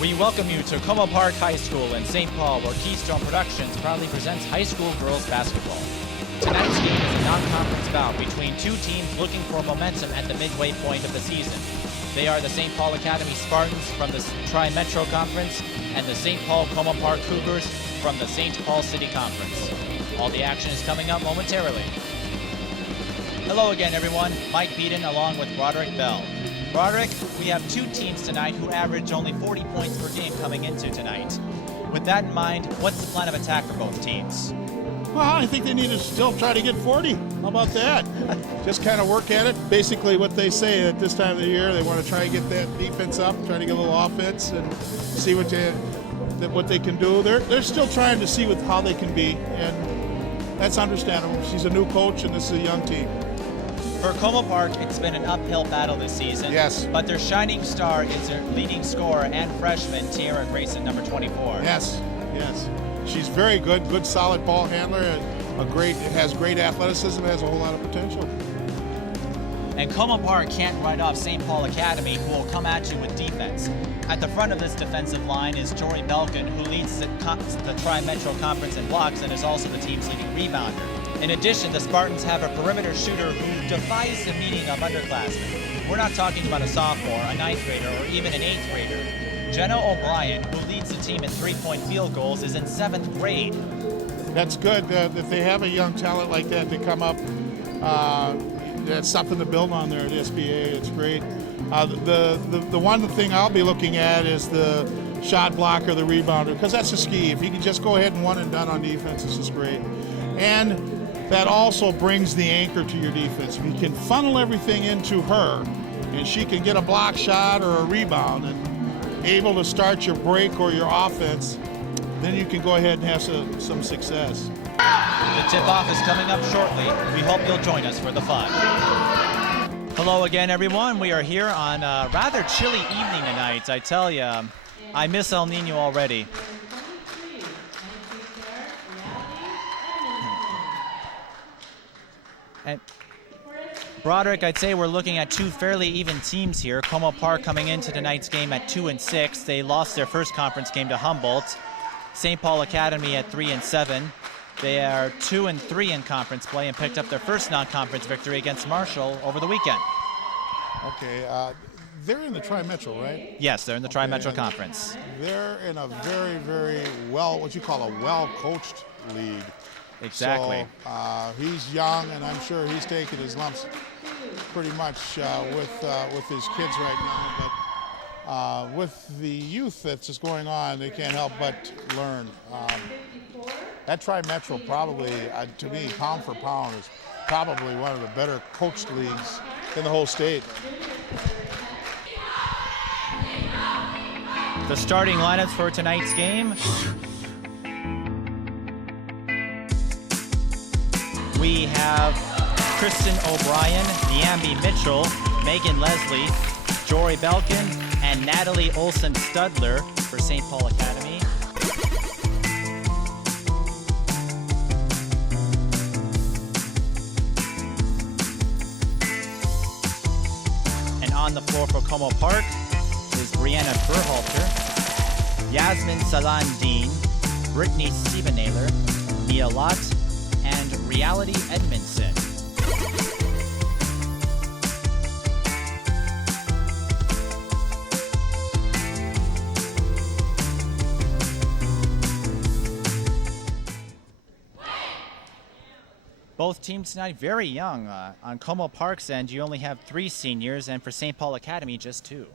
We welcome you to Como Park High School in St. Paul, where Keystone Productions proudly presents high school girls basketball. Tonight's game is a non-conference bout between two teams looking for momentum at the midway point of the season. They are the St. Paul Academy Spartans from the Tri-Metro Conference and the St. Paul Como Park Cougars from the St. Paul City Conference. All the action is coming up momentarily. Hello again, everyone. Mike Peden along with Broderick Bell. Broderick, we have two teams tonight who average only 40 points per game coming into tonight. With that in mind, what's the plan of attack for both teams? Well, I think they need to still try to get 40. How about that? Just kind of work at it. Basically what they say at this time of the year, they want to try to get that defense up, try to get a little offense and see what they can do. They're still trying to see how they can be, and that's understandable. She's a new coach, and this is a young team. For Como Park, it's been an uphill battle this season. Yes. But their shining star is their leading scorer and freshman, Tiara Grayson, number 24. Yes. She's very good solid ball handler, has great athleticism, has a whole lot of potential. And Como Park can't write off St. Paul Academy, who will come at you with defense. At the front of this defensive line is Jory Belkin, who leads the Tri-Metro Conference in blocks and is also the team's leading rebounder. In addition, the Spartans have a perimeter shooter who defies the meaning of underclassmen. We're not talking about a sophomore, a ninth grader, or even an eighth grader. Jenna O'Brien, who leads the team in three-point field goals, is in 7th grade. That's good. If they have a young talent like that to come up, that's something to build on there at S.P.A. It's great. The one thing I'll be looking at is the shot blocker, the rebounder, because that's a ski. If you can just go ahead and one and done on defense, it's just great. And that also brings the anchor to your defense. If you can funnel everything into her, and she can get a block shot or a rebound and able to start your break or your offense, then you can go ahead and have some success. The tip-off is coming up shortly. We hope you'll join us for the fun. Hello again, everyone. We are here on a rather chilly evening tonight. I tell you, I miss El Nino already. And Broderick, I'd say we're looking at two fairly even teams here. Como Park coming into tonight's game at 2-6. They lost their first conference game to Humboldt. St. Paul Academy at 3-7. They are 2-3 in conference play and picked up their first non-conference victory against Marshall over the weekend. Okay, they're in the Tri-Metro, right? Yes, they're in the Tri-Metro Conference. They're in a very, very what you call a well-coached league. Exactly. So he's young, and I'm sure he's taking his lumps pretty much with his kids right now. But with the youth that's just going on, they can't help but learn. That Tri-Metro probably, to me, pound for pound, is probably one of the better coached leagues in the whole state. The starting lineups for tonight's game. We have Kristen O'Brien, Niambi Mitchell, Megan Leslie, Jory Belkin, and Natalie Olsen-Studler for St. Paul Academy. And on the floor for Como Park is Brianna Berhalter, Yasmin Salan-Dean, Brittany Stevenaler, Mia Lott, and Reality Edmondson. Both teams tonight very young. On Como Park's end, you only have 3 seniors, and for St. Paul Academy, just 2.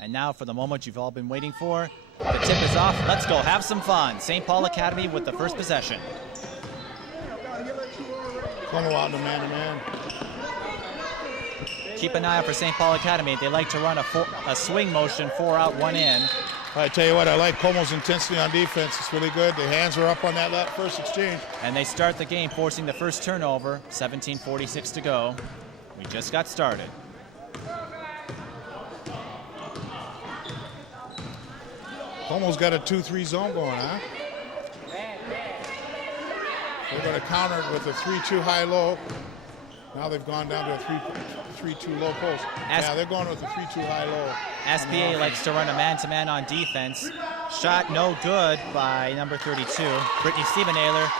And now for the moment you've all been waiting for. The tip is off. Let's go have some fun. St. Paul Academy with the first possession. Como out to man-to-man. Keep an eye out for St. Paul Academy. They like to run a swing motion, 4 out, 1 in. I tell you what, I like Como's intensity on defense. It's really good. The hands are up on that first exchange. And they start the game forcing the first turnover. 17:46 to go. We just got started. Como's got a 2-3 zone going, huh? They're going to counter it with a 3-2 high-low. Now they've gone down to a 3-2 low post. Yeah, they're going with a 3-2 high low. S.P.A. likes to run a man-to-man on defense. Shot no good by number 32, Brittany Stiebenaler,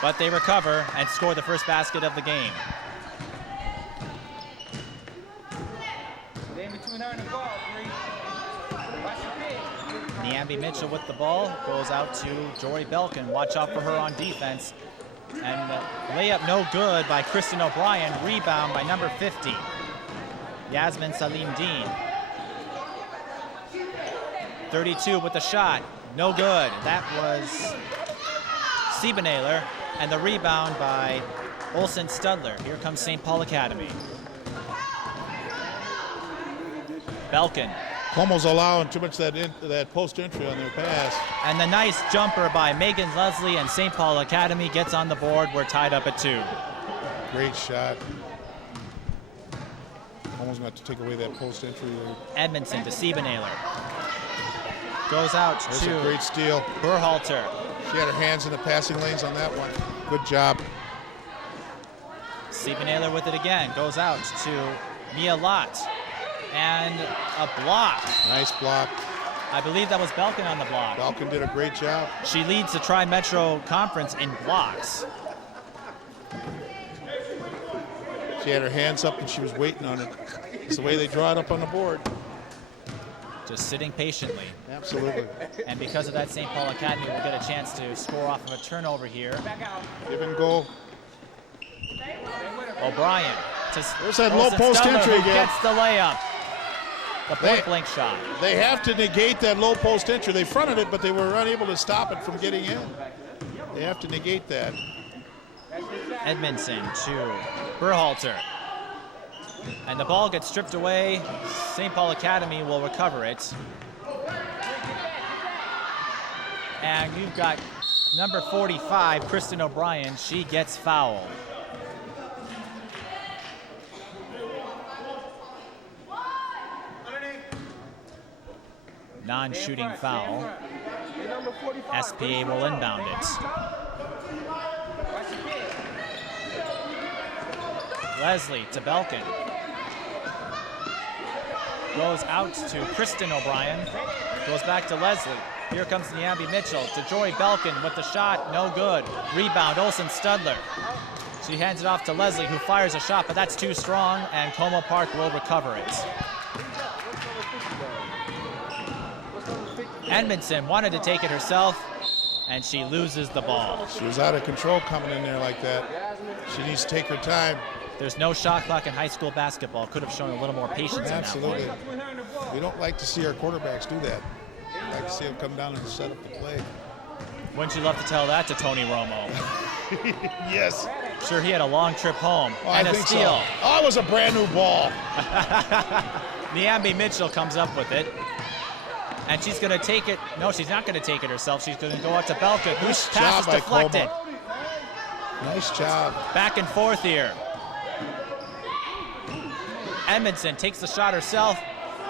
but they recover and score the first basket of the game. Niambi Mitchell with the ball, goes out to Jory Belkin. Watch out for her on defense. And layup no good by Kristen O'Brien. Rebound by number 50, Yasmin Salim Dean. 32 with the shot, no good. That was Stiebenaler, and the rebound by Olsen Studler. Here comes St. Paul Academy. Belkin. Como's allowing too much that post entry on their pass. And the nice jumper by Megan Leslie, and St. Paul Academy gets on the board. We're tied up at 2. Great shot. Almost got to take away that post entry there. Edmondson to Stiebenaler. Goes out There's to a great steal. Berhalter. She had her hands in the passing lanes on that one. Good job. Stiebenaler with it again. Goes out to Mia Lott. And a block. Nice block. I believe that was Belkin on the block. Belkin did a great job. She leads the Tri-Metro Conference in blocks. She had her hands up and she was waiting on it. It's the way they draw it up on the board. Just sitting patiently. Absolutely. And because of that, St. Paul Academy will get a chance to score off of a turnover here. Give and go. O'Brien. There's that low post entry again. Gets the layup. The point-blank shot. They have to negate that low post entry. They fronted it, but they were unable to stop it from getting in. They have to negate that. Edmondson to Berhalter. And the ball gets stripped away. St. Paul Academy will recover it. And you've got number 45, Kristen O'Brien. She gets fouled. Non-shooting foul. S.P.A. will inbound it. Leslie to Belkin. Goes out to Kristen O'Brien. Goes back to Leslie. Here comes Niambi Mitchell to Joy Belkin with the shot, no good. Rebound, Olsen Studler. She hands it off to Leslie, who fires a shot, but that's too strong, and Como Park will recover it. Edmondson wanted to take it herself, and she loses the ball. She was out of control coming in there like that. She needs to take her time. There's no shot clock in high school basketball. Could have shown a little more patience. Absolutely. We don't like to see our quarterbacks do that. We like to see them come down and set up the play. Wouldn't you love to tell that to Tony Romo? Yes. Sure, he had a long trip home. Oh, and I a think steal. So. Oh, it was a brand new ball. Niambi Mitchell comes up with it. And she's going to take it. No, she's not going to take it herself. She's going to go out to Belkin, whose pass is deflected. Nice job. Back and forth here. Edmondson takes the shot herself.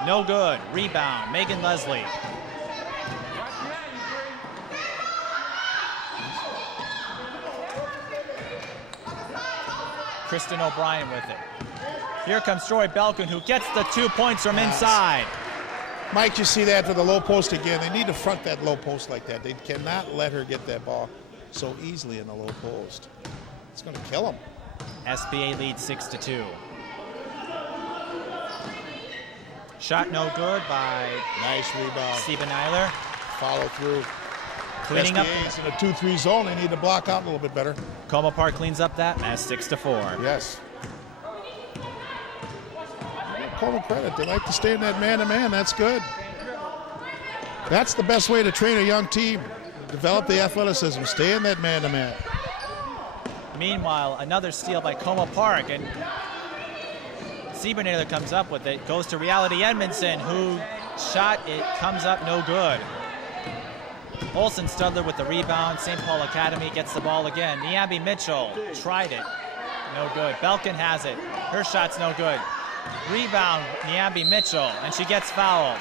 No good. Rebound. Megan Leslie. Kristen O'Brien with it. Here comes Joy Belkin, who gets the 2 points from inside. Mike, you see that for the low post again. They need to front that low post like that. They cannot let her get that ball so easily in the low post. It's going to kill them. S.P.A. leads 6-2. Shot no good by nice rebound. Stiebenaler. Follow through. Cleaning up. SPA's in a 2-3 zone. They need to block out a little bit better. Como Park cleans up that mess, 6-4. Yes. Como credit. They like to stay in that man-to-man. That's good. That's the best way to train a young team. Develop the athleticism. Stay in that man-to-man. Meanwhile, another steal by Como Park, and Stiebenaler comes up with it. Goes to Reality Edmondson, who shot it, comes up no good. Olsen Studler with the rebound. St. Paul Academy gets the ball again. Niambi Mitchell tried it. No good. Belkin has it. Her shot's no good. Rebound, Niambi Mitchell, and she gets fouled.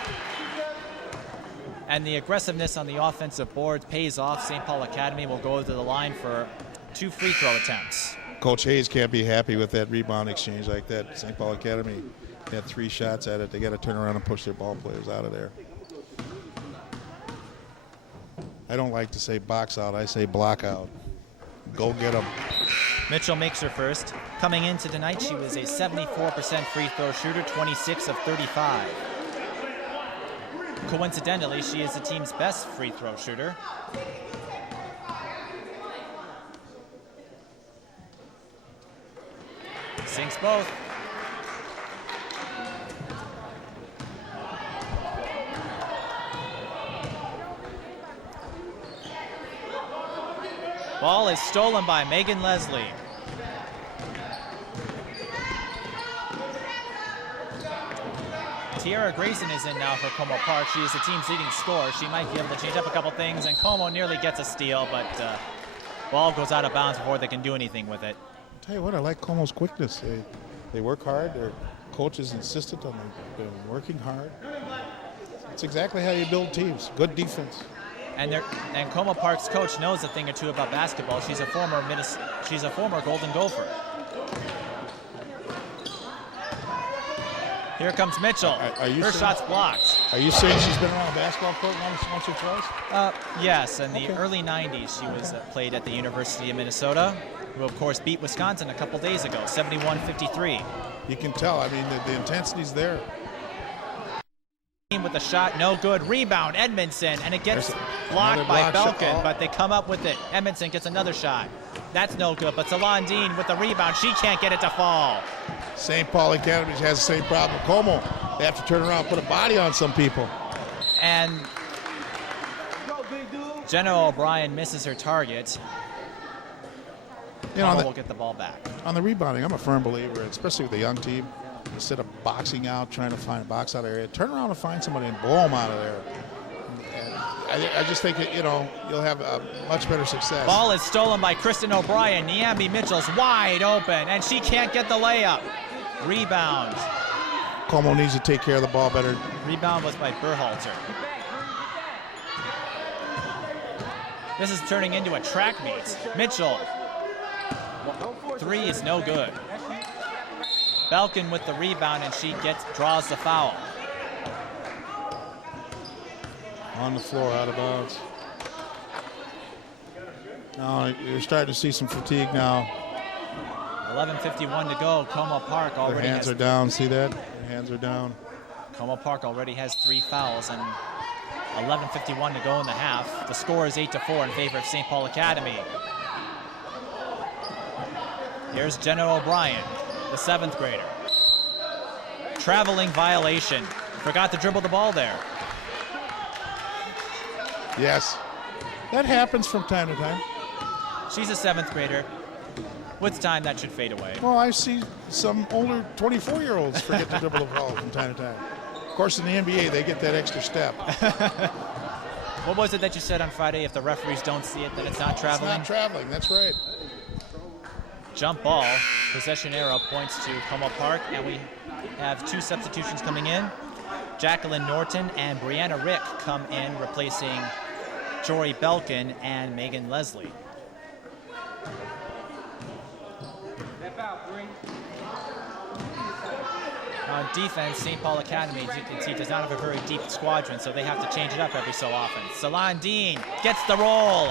And the aggressiveness on the offensive board pays off. St. Paul Academy will go to the line for 2 free throw attempts. Coach Hayes can't be happy with that rebound exchange like that. St. Paul Academy had 3 shots at it. They got to turn around and push their ball players out of there. I don't like to say box out. I say block out. Go get them. Mitchell makes her first. Coming into tonight, she was a 74% free throw shooter, 26 of 35. Coincidentally, she is the team's best free throw shooter. Sinks both. Ball is stolen by Megan Leslie. Tiara Grayson is in now for Como Park. She is the team's leading scorer. She might be able to change up a couple things, and Como nearly gets a steal, but ball goes out of bounds before they can do anything with it. Tell you what, I like Como's quickness. They work hard. Their coach is insistent on them working hard. It's exactly how you build teams. Good defense. And Como Park's coach knows a thing or two about basketball. She's a former Golden Gopher. Here comes Mitchell. Her shot's blocked. Are you saying she's been around a basketball court once or twice? Yes, in the early 90s she was played at the University of Minnesota, who of course beat Wisconsin a couple days ago, 71-53. You can tell. I mean, the intensity's there. With the shot, no good. Rebound, Edmondson, and it gets blocked by Belkin, but they come up with it. Edmondson gets another shot. That's no good, but Salon Dean with the rebound. She can't get it to fall. St. Paul Academy has the same problem. Como, they have to turn around and put a body on some people. And Jenna O'Brien misses her target. Como will get the ball back. On the rebounding, I'm a firm believer, especially with a young team. Instead of boxing out, trying to find a box out area, turn around and find somebody and blow them out of there. And I just think that, you'll have much better success. Ball is stolen by Kristen O'Brien. Niambi Mitchell's wide open, and she can't get the layup. Rebound. Como needs to take care of the ball better. Rebound was by Berhalter. This is turning into a track meet. Mitchell. 3 is no good. Belkin with the rebound, and she draws the foul. On the floor, out of bounds. Now you're starting to see some fatigue now. 11:51 to go. Como Park already Their hands are down. See that? Their hands are down. Como Park already has 3 fouls, and 11:51 to go in the half. The score is 8-4 in favor of St. Paul Academy. Here's Jenna O'Brien, the 7th grader. Traveling violation. Forgot to dribble the ball there. Yes. That happens from time to time. She's a 7th grader. With time, that should fade away. Well, I see some older 24-year-olds forget to dribble the ball from time to time. Of course, in the NBA, they get that extra step. What was it that you said on Friday? If the referees don't see it, then it's not traveling? It's not traveling. That's right. Jump ball. Possession arrow points to Como Park, and we have 2 substitutions coming in. Jacqueline Norton and Brianna Rick come in, replacing Jory Belkin and Megan Leslie. On defense, St. Paul Academy, as you can see, does not have a very deep squadron, so they have to change it up every so often. Salon Dean gets the roll.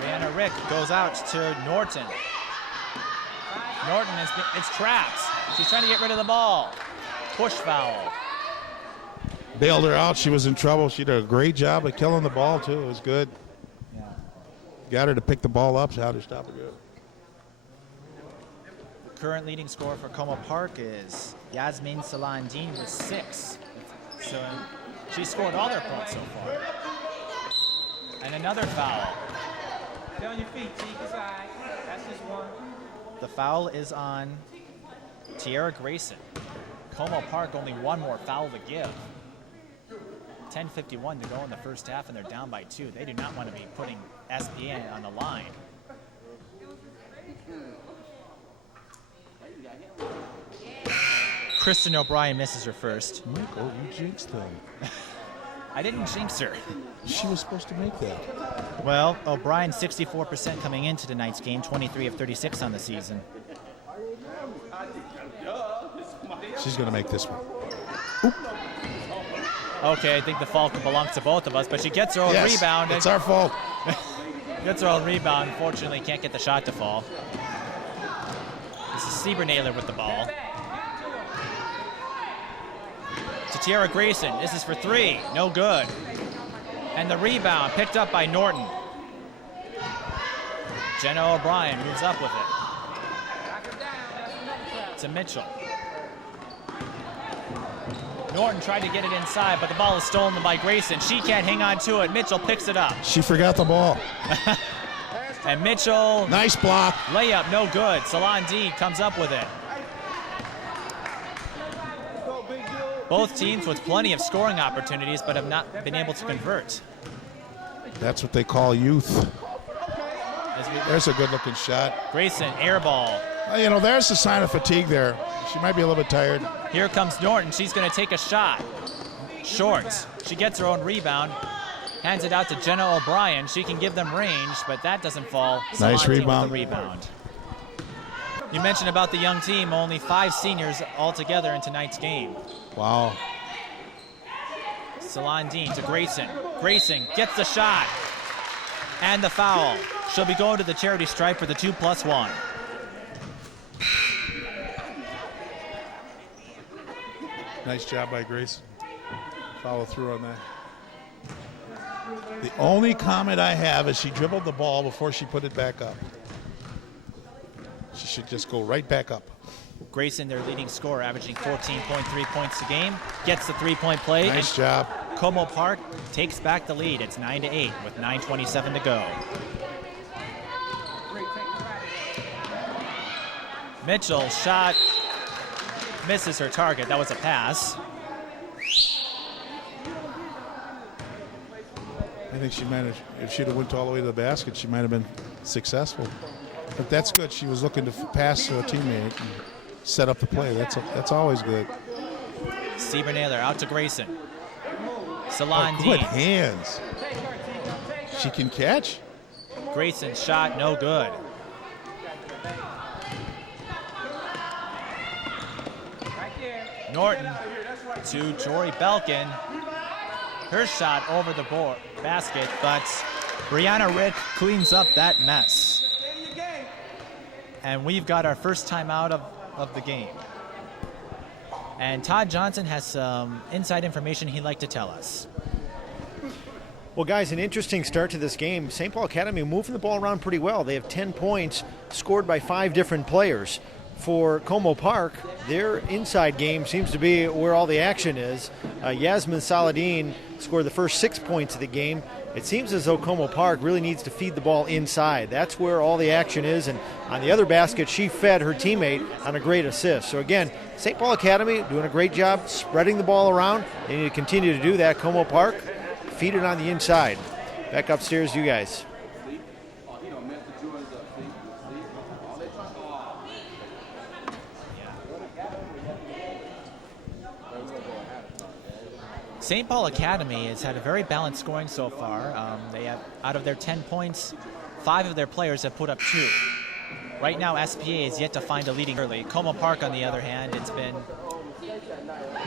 Brianna Rick goes out to Norton. Norton it's trapped. She's trying to get rid of the ball. Push foul. Bailed her out. She was in trouble. She did a great job of killing the ball, too. It was good. Yeah. Got her to pick the ball up. How to stop her good. The current leading scorer for Como Park is Yasmin Salandin with 6. So she scored all their points so far. And another foul. Stay on your feet, T. Side. That's just one. The foul is on Tiara Grayson. Como Park only 1 more foul to give. 10:51 to go in the first half, and they're down by 2. They do not want to be putting S.P.A on the line. Kristen O'Brien misses her first. Michael, you jinxed them. I didn't jinx her. She was supposed to make that. Well, O'Brien 64% coming into tonight's game, 23 of 36 on the season. She's going to make this one. Okay, I think the fault belongs to both of us, but she gets her own rebound. It's our fault. Gets her own rebound. Unfortunately, can't get the shot to fall. This is Siebernailer with the ball. To Tiara Grayson. This is for three. No good. And the rebound picked up by Norton. Jenna O'Brien moves up with it. To Mitchell. Norton tried to get it inside, but the ball is stolen by Grayson. She can't hang on to it. Mitchell picks it up. She forgot the ball. And Mitchell. Nice block. Layup, no good. Salon D comes up with it. Both teams with plenty of scoring opportunities, but have not been able to convert. That's what they call youth. There's a good-looking shot. Grayson, air ball. You know, there's a sign of fatigue there. She might be a little bit tired. Here comes Norton. She's going to take a shot. Short. She gets her own rebound. Hands it out to Jenna O'Brien. She can give them range, but that doesn't fall. Nice rebound. With the rebound. You mentioned about the young team, only 5 seniors altogether in tonight's game. Wow. Salon Dean to Grayson. Grayson gets the shot. And the foul. She'll be going to the charity stripe for the 2+1. Nice job by Grayson. Follow through on that. The only comment I have is she dribbled the ball before she put it back up. She should just go right back up. Grayson, their leading scorer, averaging 14.3 points a game, gets the three-point play. Nice job. Como Park takes back the lead. It's 9-8 with 9:27 to go. Mitchell shot, misses her target. That was a pass. I think she might have, if she'd have went all the way to the basket, she might have been successful. But that's good. She was looking to pass to a teammate and set up the play. That's always good. Siebernailer out to Grayson. Salon Good Dean. hands. She can catch. Grayson's shot, no good. Norton to Jory Belkin. Her shot over the board basket, but Brianna Rick cleans up that mess. And we've got our first timeout of the game. And Todd Johnson has some inside information he'd like to tell us. Well, guys, an interesting start to this game. St. Paul Academy moving the ball around pretty well. They have 10 points scored by 5 different players. For Como Park, their inside game seems to be where all the action is. Yasmin Saladin scored the first 6 points of the game. It seems as though Como Park really needs to feed the ball inside. That's where all the action is. And on the other basket, she fed her teammate on a great assist. So again, St. Paul Academy doing a great job spreading the ball around. They need to continue to do that. Como Park, feed it on the inside. Back upstairs, you guys. St. Paul Academy has had a very balanced scoring so far. They have, out of their 10 points, 5 of their players have put up 2. Right now, S.P.A. is yet to find a leading early. Como Park, on the other hand, it's been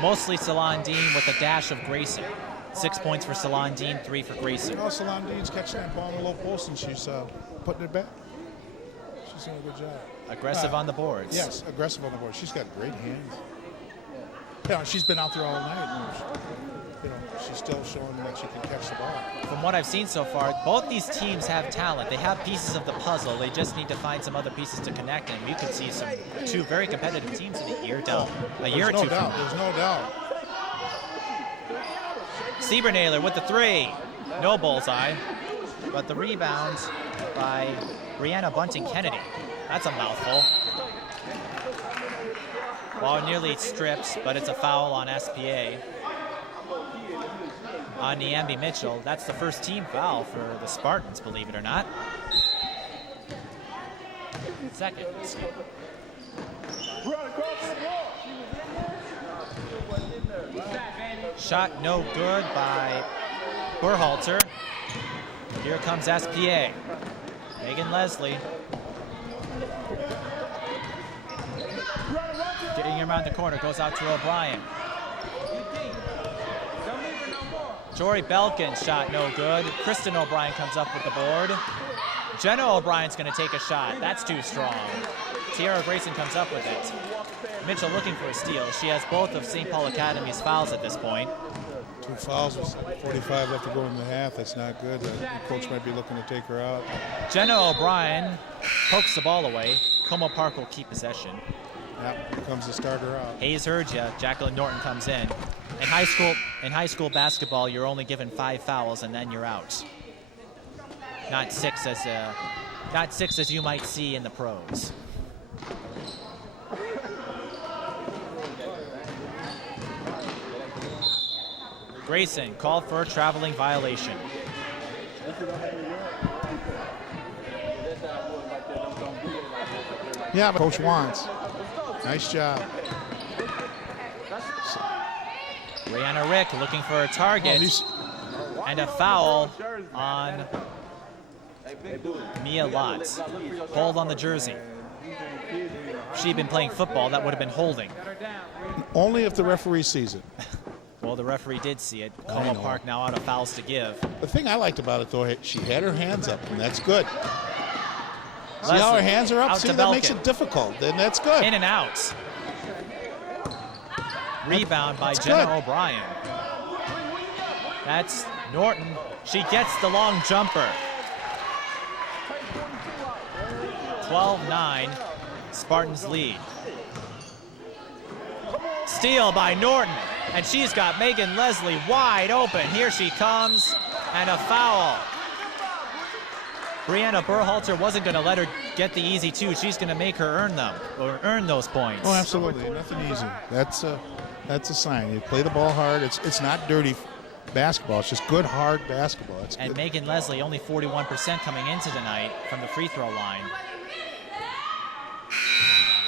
mostly Salon Dean with a dash of Grayson. 6 points for Salon Dean, 3 for Grayson. Oh, Salon Dean's catching that ball in the low post, and she's putting it back. She's doing a good job. Aggressive on the boards. Yes, aggressive on the board. She's got great hands. You know, she's been out there all night. She's still showing that she can catch the ball. From what I've seen so far, both these teams have talent. They have pieces of the puzzle. They just need to find some other pieces to connect, and we could see two very competitive teams in a year or two from now. There's no doubt. Siebernailer with the 3. No bullseye, but the rebound by Brianna Bunting Kennedy. That's a mouthful. Ball nearly stripped, but it's a foul on S.P.A. On Niambi Mitchell. That's the first team foul for the Spartans, believe it or not. Second. Shot no good by Berhalter. Here comes S.P.A. Megan Leslie. Getting around the corner, goes out to O'Brien. Jory Belkin's shot no good. Kristen O'Brien comes up with the board. Jenna O'Brien's going to take a shot. That's too strong. Tiara Grayson comes up with it. Mitchell looking for a steal. She has both of St. Paul Academy's fouls at this point. 2 fouls with 45 left to go in the half. That's not good. The coach might be looking to take her out. Jenna O'Brien pokes the ball away. Como Park will keep possession. Yep, here comes the starter out. Hayes heard ya. Jacqueline Norton comes in. In high school basketball, you're only given 5 fouls and then you're out. Not six as you might see in the pros. Grayson called for a traveling violation. Yeah, but coach wants. Nice job. Brianna Rick looking for a target. And a foul on Mia Lott. Hold on the jersey. If she'd been playing football, that would have been holding. Only if the referee sees it. Well, the referee did see it. Como Park now out of fouls to give. The thing I liked about it, though, she had her hands up, and that's good. Leslie, see how her hands are up? out See, to that Belkin. makes it difficult, and that's good. In and out. Rebound by Jenna O'Brien. That's Norton. She gets the long jumper. 12-9, Spartans lead. Steal by Norton, and she's got Megan Leslie wide open. Here she comes, and a foul. Brianna Berhalter wasn't going to let her get the easy 2. She's going to make her earn them, or earn those points. Oh, absolutely. Nothing easy. That's a sign. You play the ball hard. It's not dirty basketball. It's just good, hard basketball. That's And good. Megan Leslie only 41% coming into tonight from the free throw line.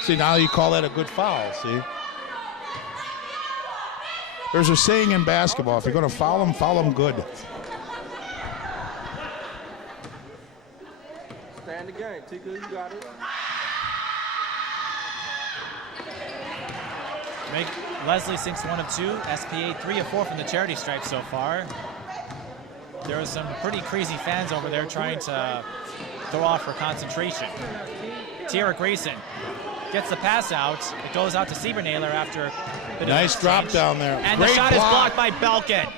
See, now you call that a good foul, see? There's a saying in basketball, if you're going to foul them good. Stay in the game. Tika, you got it. Leslie sinks 1 of 2. S.P.A. 3 of 4 from the charity stripe so far. There are some pretty crazy fans over there trying to throw off her concentration. Tiara Grayson gets the pass out. It goes out to Siebernailer after a bit of Nice drop exchange. down there. And Great the shot block. is blocked by Belkin.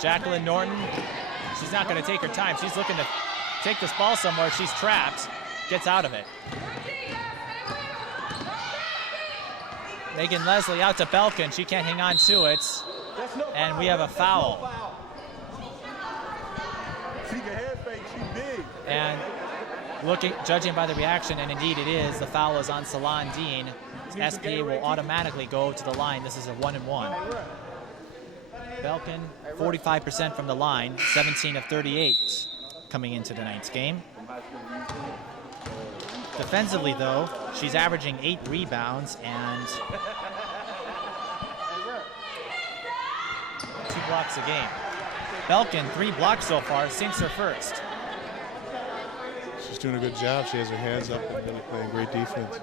Jacqueline Norton, she's not going to take her time. She's looking to take this ball somewhere. She's trapped. Gets out of it. Megan Leslie out to Belkin. She can't hang on to it. And we have a foul. And judging by the reaction, and indeed it is, the foul is on Salon Dean. S.P.A. will automatically go to the line. This is a 1-and-1. Belkin, 45% from the line, 17 of 38 coming into tonight's game. Defensively, though, she's averaging 8 rebounds and 2 blocks a game. Belkin, 3 blocks so far, sinks her first. She's doing a good job. She has her hands up and really playing great defense.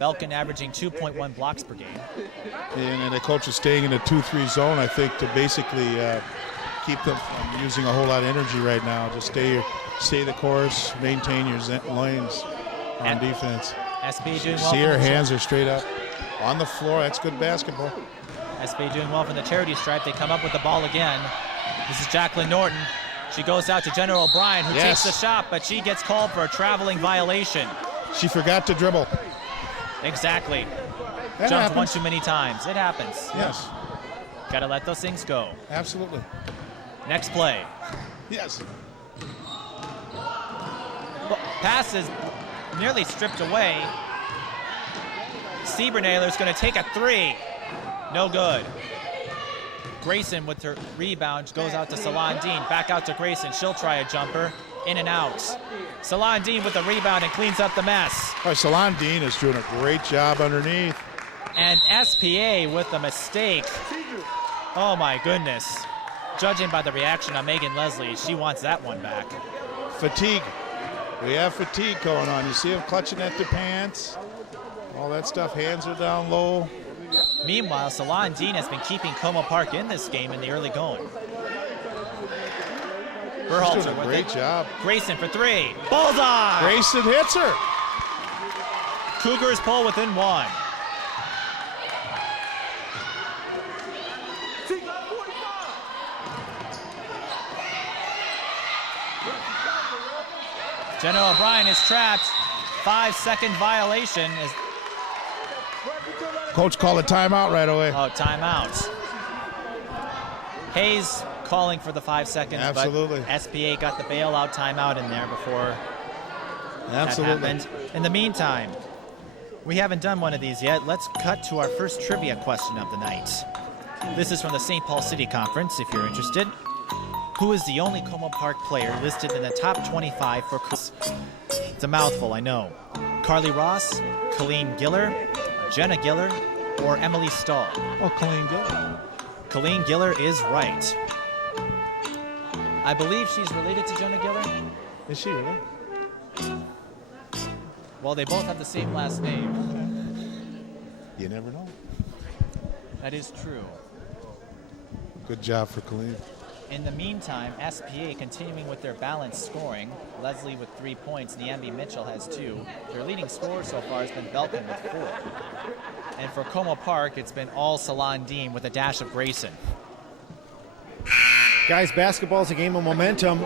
Belkin averaging 2.1 blocks per game. And the coach is staying in a 2-3 zone, I think, to basically keep them from using a whole lot of energy right now. Just stay the course, maintain your lanes on defense. S.P. doing well. See her hands are straight up on the floor. That's good basketball. S.P. doing well from the charity stripe. They come up with the ball again. This is Jacqueline Norton. She goes out to Jenna O'Brien, who takes the shot, but she gets called for a traveling violation. She forgot to dribble. Exactly. That Jumped happens. one too many times. It happens. Yes. Got to let those things go. Absolutely. Next play. Yes. Pass is nearly stripped away. Siebernailer's going to take a 3. No good. Grayson with her rebound goes out to Salon Dean. Back out to Grayson. She'll try a jumper. In and out. Salon Dean with the rebound and cleans up the mess. All right, Salon Dean is doing a great job underneath. And S.P.A. with a mistake. Oh my goodness. Judging by the reaction on Megan Leslie, she wants that one back. Fatigue. We have fatigue going on. You see him clutching at the pants. All that stuff, hands are down low. Meanwhile, Salon Dean has been keeping Como Park in this game in the early going. She's Berhalter doing a with great it. job. Grayson for three. Bullseye! Grayson hits her. Cougars pull within one. Jenna O'Brien is trapped. 5-second violation. Coach called a timeout right away. Oh, timeout. Hayes calling for the 5 seconds. Absolutely. But S.P.A. got the bailout timeout in there before Absolutely. that happened. In the meantime, we haven't done one of these yet. Let's cut to our first trivia question of the night. This is from the St. Paul City Conference, if you're interested. Who is the only Como Park player listed in the top 25 for... It's a mouthful, I know. Carly Ross, Colleen Giller, Jenna Giller, or Emily Stahl? Oh, Colleen Gill. Colleen Giller is right. I believe she's related to Jenna Giller. Is she really? Well, they both have the same last name. You never know. That is true. Good job for Colleen. In the meantime, S.P.A. continuing with their balanced scoring. Leslie with 3 points, Niambi Mitchell has 2. Their leading scorer so far has been Belkin with 4. And for Como Park, it's been all Salon Dean with a dash of Grayson. Guys, basketball is a game of momentum.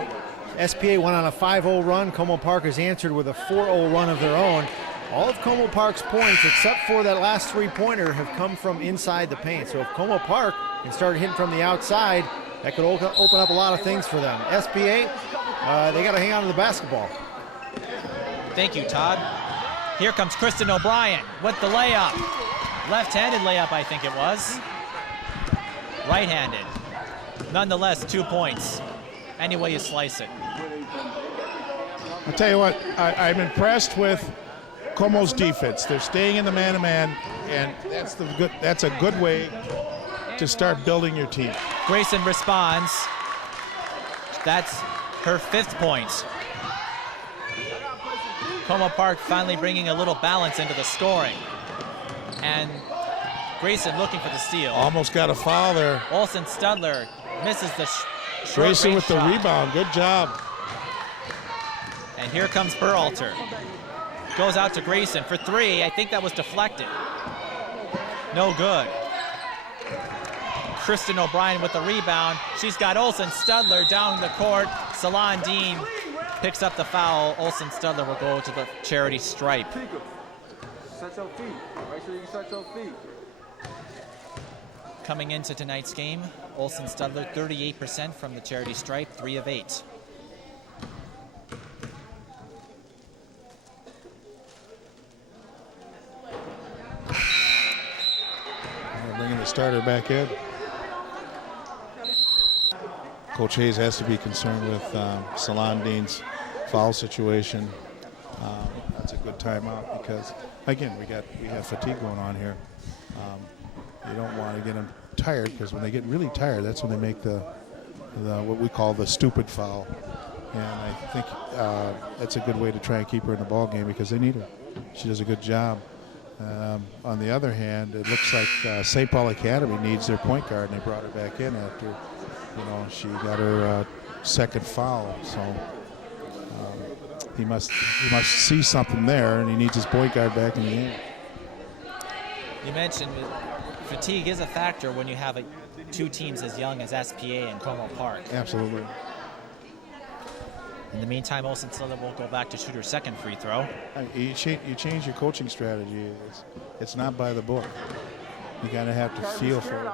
S.P.A. went on a 5-0 run. Como Park has answered with a 4-0 run of their own. All of Como Park's points, except for that last three-pointer, have come from inside the paint. So if Como Park can start hitting from the outside, that could open up a lot of things for them. S.P.A., they got to hang on to the basketball. Thank you, Todd. Here comes Kristen O'Brien with the layup. Left-handed layup, I think it was. Right-handed. Nonetheless, 2 points. Any way you slice it. I'll tell you what, I'm impressed with Como's defense. They're staying in the man-to-man, and that's a good way to start building your team. Grayson responds. That's her 5th point. Como Park finally bringing a little balance into the scoring. And Grayson looking for the steal. Almost got a foul there. Olsen Studler misses the short Grayson with the shot. rebound. Good job. And here comes Berhalter. Goes out to Grayson for 3. I think that was deflected. No good. Kristen O'Brien with the rebound. She's got Olsen Studler down the court. Salon Dean picks up the foul. Olsen Studler will go to the charity stripe. Set your feet. Make sure you set your feet. Coming into tonight's game, Olsen Studler 38% from the charity stripe, 3 of 8. We're bringing the starter back in. Coach Hayes has to be concerned with Salon Dean's foul situation. That's a good timeout because, again, we have fatigue going on here. You don't want to get them tired because when they get really tired, that's when they make the what we call the stupid foul. And I think that's a good way to try and keep her in the ball game because they need her. She does a good job. On the other hand, it looks like St. Paul Academy needs their point guard, and they brought her back in after, she got her second foul. So he must see something there, and he needs his point guard back in the game. You mentioned fatigue is a factor when you have two teams as young as S.P.A. and Como Park. Absolutely. In the meantime, Olsen Studler will go back to shoot her second free throw. You change your coaching strategy. It's not by the book. You gotta have to feel for it.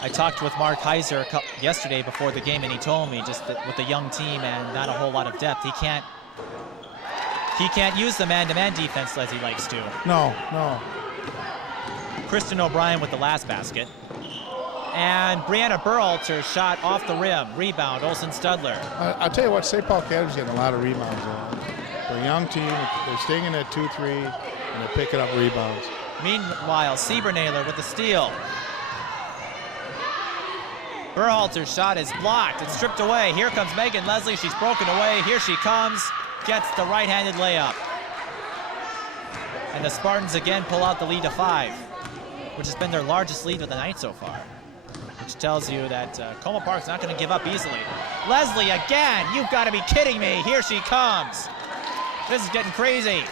I talked with Mark Heiser yesterday before the game, and he told me just that with a young team and not a whole lot of depth, he can't use the man-to-man defense as he likes to. No. Kristen O'Brien with the last basket. And Brianna Berhalter shot off the rim. Rebound, Olsen Studler. I'll tell you what, St. Paul Academy's getting a lot of rebounds. For a young team, they're staying in at 2-3. And they're picking up rebounds. Meanwhile, Siebernaler with the steal. Berhalter's shot is blocked. It's stripped away. Here comes Megan Leslie. She's broken away. Here she comes. Gets the right-handed layup. And the Spartans again pull out the lead to 5, which has been their largest lead of the night so far, which tells you that Como Park's not going to give up easily. Leslie again. You've got to be kidding me. Here she comes. This is getting crazy.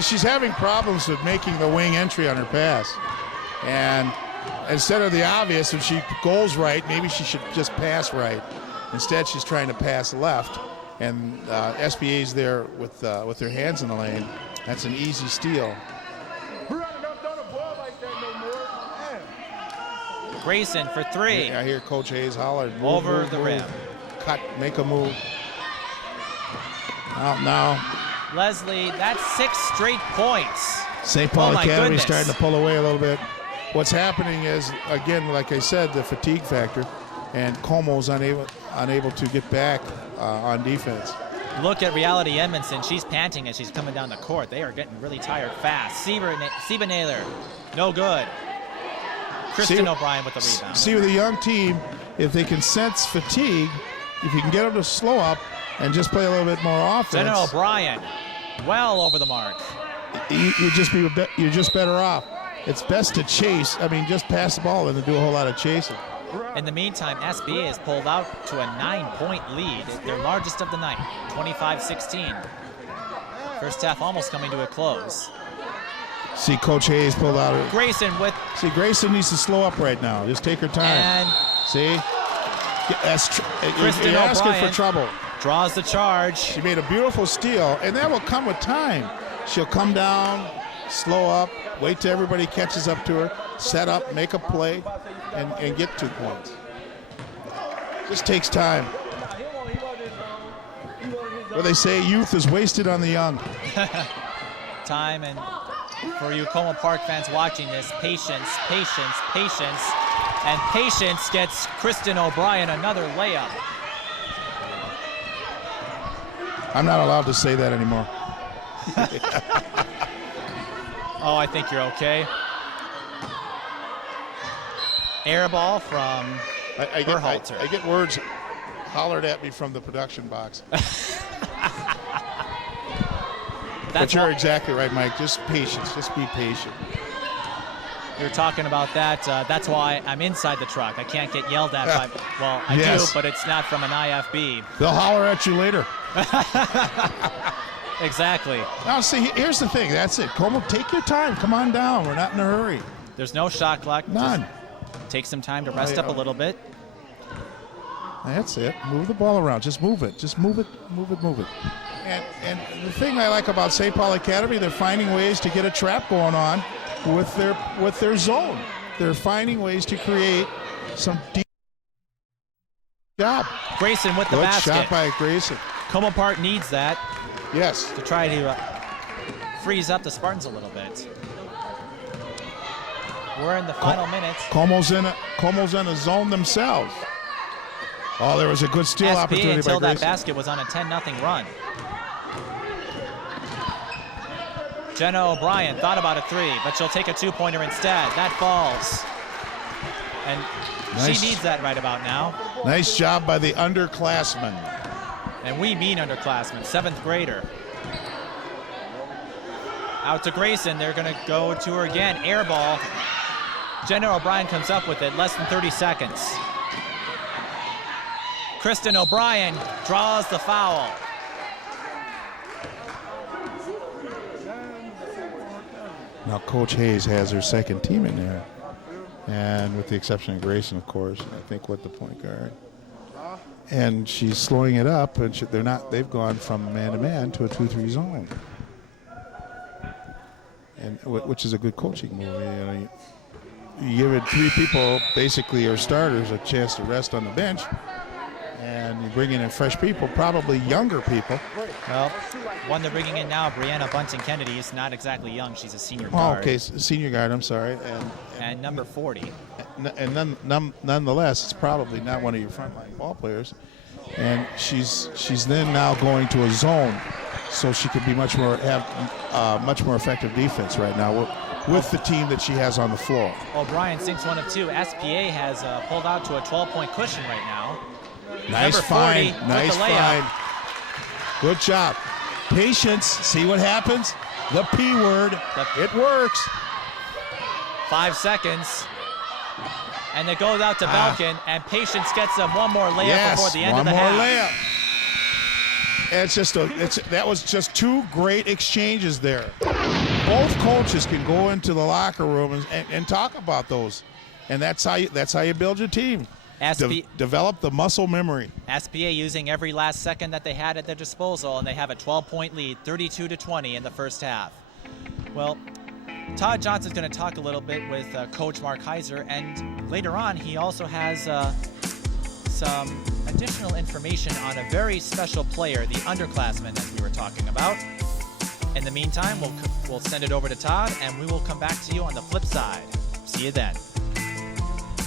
She's having problems with making the wing entry on her pass. And instead of the obvious, if she goes right, maybe she should just pass right. Instead, she's trying to pass left. And S.P.A.'s there with their hands in the lane. That's an easy steal. Grayson for 3. I hear Coach Hayes holler. Over the rim. Cut, make a move. Out now. Leslie, that's 6 straight points. St. Paul Academy goodness. starting to pull away a little bit. What's happening is, again, like I said, the fatigue factor, and Como's unable to get back on defense. Look at Reality Edmondson. She's panting as she's coming down the court. They are getting really tired fast. Siebernaler, no good. Kristen O'Brien with the rebound. See, with a young team, if they can sense fatigue, if you can get them to slow up and just play a little bit more offense. Jenna O'Brien, well over the mark. You're just better off. It's best to chase. I mean, just pass the ball than to do a whole lot of chasing. In the meantime, S.P.A. has pulled out to a 9-point lead, their largest of the night, 25-16. First half almost coming to a close. See, Coach Hayes pulled out. Grayson with. See, Grayson needs to slow up right now. Just take her time. And see, Kristen you're asking O'Brien for trouble. Draws the charge. She made a beautiful steal, and that will come with time. She'll come down, slow up, wait till everybody catches up to her, set up, make a play, and get 2 points. Just takes time. Well, they say youth is wasted on the young. Time, and for you Como Park fans watching this, patience, patience, patience, and patience gets Kristen O'Brien another layup. I'm not allowed to say that anymore. Oh, I think you're okay. Air ball from Berhalter. I get words hollered at me from the production box. But you're exactly right, Mike. Just patience. Just be patient. You're talking about that. That's why I'm inside the truck. I can't get yelled at by, well, I do, but it's not from an IFB. They'll holler at you later. Exactly. Now, see, here's the thing. That's it. Como, take your time. Come on down. We're not in a hurry. There's no shot clock. None. Just take some time to rest up a little bit. That's it. Move the ball around. Just move it. Just move it, move it, move it. And the thing I like about St. Paul Academy, they're finding ways to get a trap going on with their zone. They're finding ways to create some deep job. Grayson with the basket. Good shot by Grayson. Como Park needs that. Yes. To try to freeze up the Spartans a little bit. We're in the final minutes. Como's in a zone themselves. Oh, there was a good steal opportunity until by that Grayson. basket was on a 10-0 run. Jenna O'Brien thought about a 3, but she'll take a 2-pointer instead. That falls. And nice. She needs that right about now. Nice job by the underclassmen. And we mean underclassmen, 7th grader. Out to Grayson. They're going to go to her again. Air ball. Jenna O'Brien comes up with it. Less than 30 seconds. Kristen O'Brien draws the foul. Now Coach Hayes has her second team in there. And with the exception of Grayson, of course, I think with the point guard. And she's slowing it up, and they've gone from man-to-man to a 2-3 zone. And which is a good coaching move. You know, you give it 3 people, basically our starters, a chance to rest on the bench. And you bring in fresh people, probably younger people. Well, one they're bringing in now, Brianna Bunton-Kennedy, is not exactly young. She's a senior Oh, guard. okay, senior guard, I'm sorry. And number 40. And nonetheless, it's probably not one of your frontline ball players. And she's then now going to a zone. so she can be much more effective defense right now with the team that she has on the floor. O'Brien sinks one of two. S.P.A. has pulled out to a 12-point cushion right now. Nice Number 40 find. with Nice the layup. find. Good job. Patience. See what happens? The P word. It works. 5 seconds. And it goes out to Belkin, and Patience gets him one more layup before the end of the half. One more layup. And that was just two great exchanges there. Both coaches can go into the locker room and talk about those, and that's how you build your team. Develop the muscle memory. S.P.A. using every last second that they had at their disposal, and they have a 12-point lead, 32-20 in the first half. Well, Todd Johnson's going to talk a little bit with Coach Mark Heiser, and later on he also has some additional information on a very special player, the underclassman that we were talking about. In the meantime, we'll send it over to Todd, and we will come back to you on the flip side. See you then.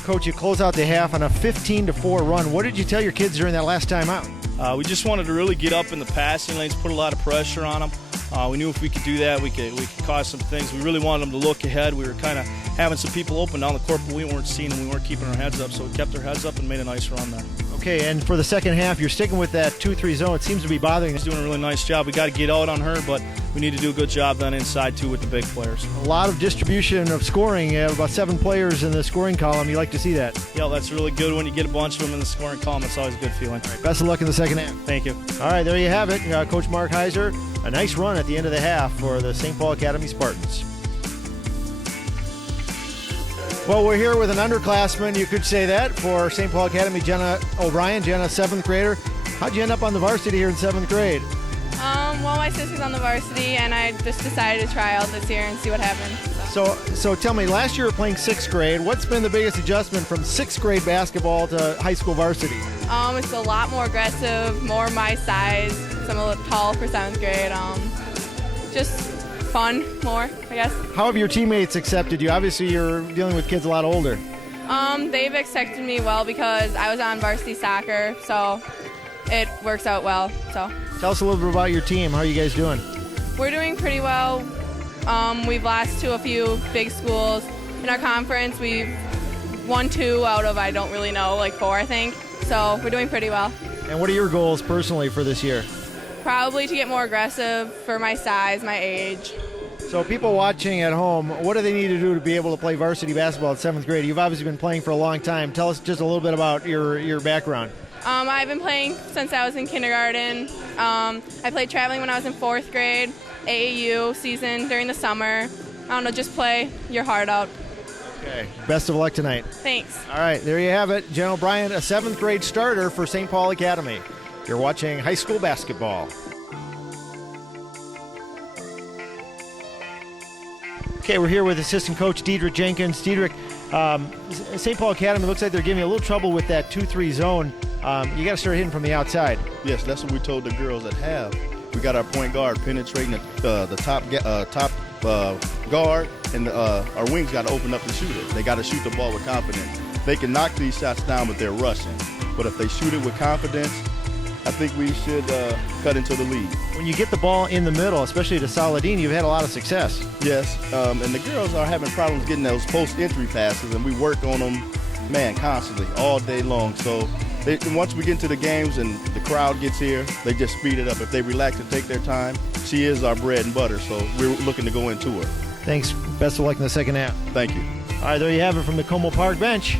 Coach, you close out the half on a 15-4 run. What did you tell your kids during that last time out? We just wanted to really get up in the passing lanes, put a lot of pressure on them. We knew if we could do that, we could cause some things. We really wanted them to look ahead. We were kind of having some people open down the court, but we weren't seeing them. We weren't keeping our heads up, so we kept our heads up and made a nice run there. Okay, and for the second half, you're sticking with that 2-3 zone. It seems to be bothering us. She's doing a really nice job. We got to get out on her, but we need to do a good job then inside, too, with the big players. A lot of distribution of scoring. You have about 7 players in the scoring column. You like to see that. Yeah, that's really good when you get a bunch of them in the scoring column. It's always a good feeling. Right, best of luck in the second half. Thank you. All right, there you have it. Coach Mark Heiser, a nice run at the end of the half for the St. Paul Academy Spartans. Well, we're here with an underclassman, you could say that, for St. Paul Academy, Jenna O'Brien. Jenna, 7th grader. How'd you end up on the varsity here in 7th grade? Well, my sister's on the varsity, and I just decided to try out this year and see what happens. So tell me, last year you were playing 6th grade. What's been the biggest adjustment from 6th grade basketball to high school varsity? It's a lot more aggressive, more my size. So I'm a little tall for 7th grade. Just fun more, I guess. How have your teammates accepted you? Obviously, you're dealing with kids a lot older. They've accepted me well because I was on varsity soccer, so it works out well. So tell us a little bit about your team. How are you guys doing? We're doing pretty well. We've lost to a few big schools. In our conference, we've won 2 out of, I don't really know, like 4, I think. So we're doing pretty well. And what are your goals personally for this year? Probably to get more aggressive for my size, my age. So people watching at home, what do they need to do to be able to play varsity basketball at 7th grade? You've obviously been playing for a long time. Tell us just a little bit about your background. I've been playing since I was in kindergarten. I played traveling when I was in 4th grade, AAU season during the summer. I don't know, just play your heart out. Okay. Best of luck tonight. Thanks. All right, there you have it. Jenna O'Brien, a 7th grade starter for St. Paul Academy. You're watching high school basketball. Okay, we're here with assistant coach Dedrick Jenkins. Dedrick, St. Paul Academy looks like they're giving you a little trouble with that 2-3 zone. You got to start hitting from the outside. Yes, that's what we told the girls at half. We got our point guard penetrating the top guard, and our wings got to open up and shoot it. They got to shoot the ball with confidence. They can knock these shots down, but they're rushing. But if they shoot it with confidence, I think we should cut into the lead. When you get the ball in the middle, especially to Saladin, you've had a lot of success. Yes, and the girls are having problems getting those post-entry passes, and we work on them, constantly, all day long. So once we get into the games and the crowd gets here, they just speed it up. If they relax and take their time, she is our bread and butter, so we're looking to go into her. Thanks. Best of luck in the second half. Thank you. All right, there you have it from the Como Park bench.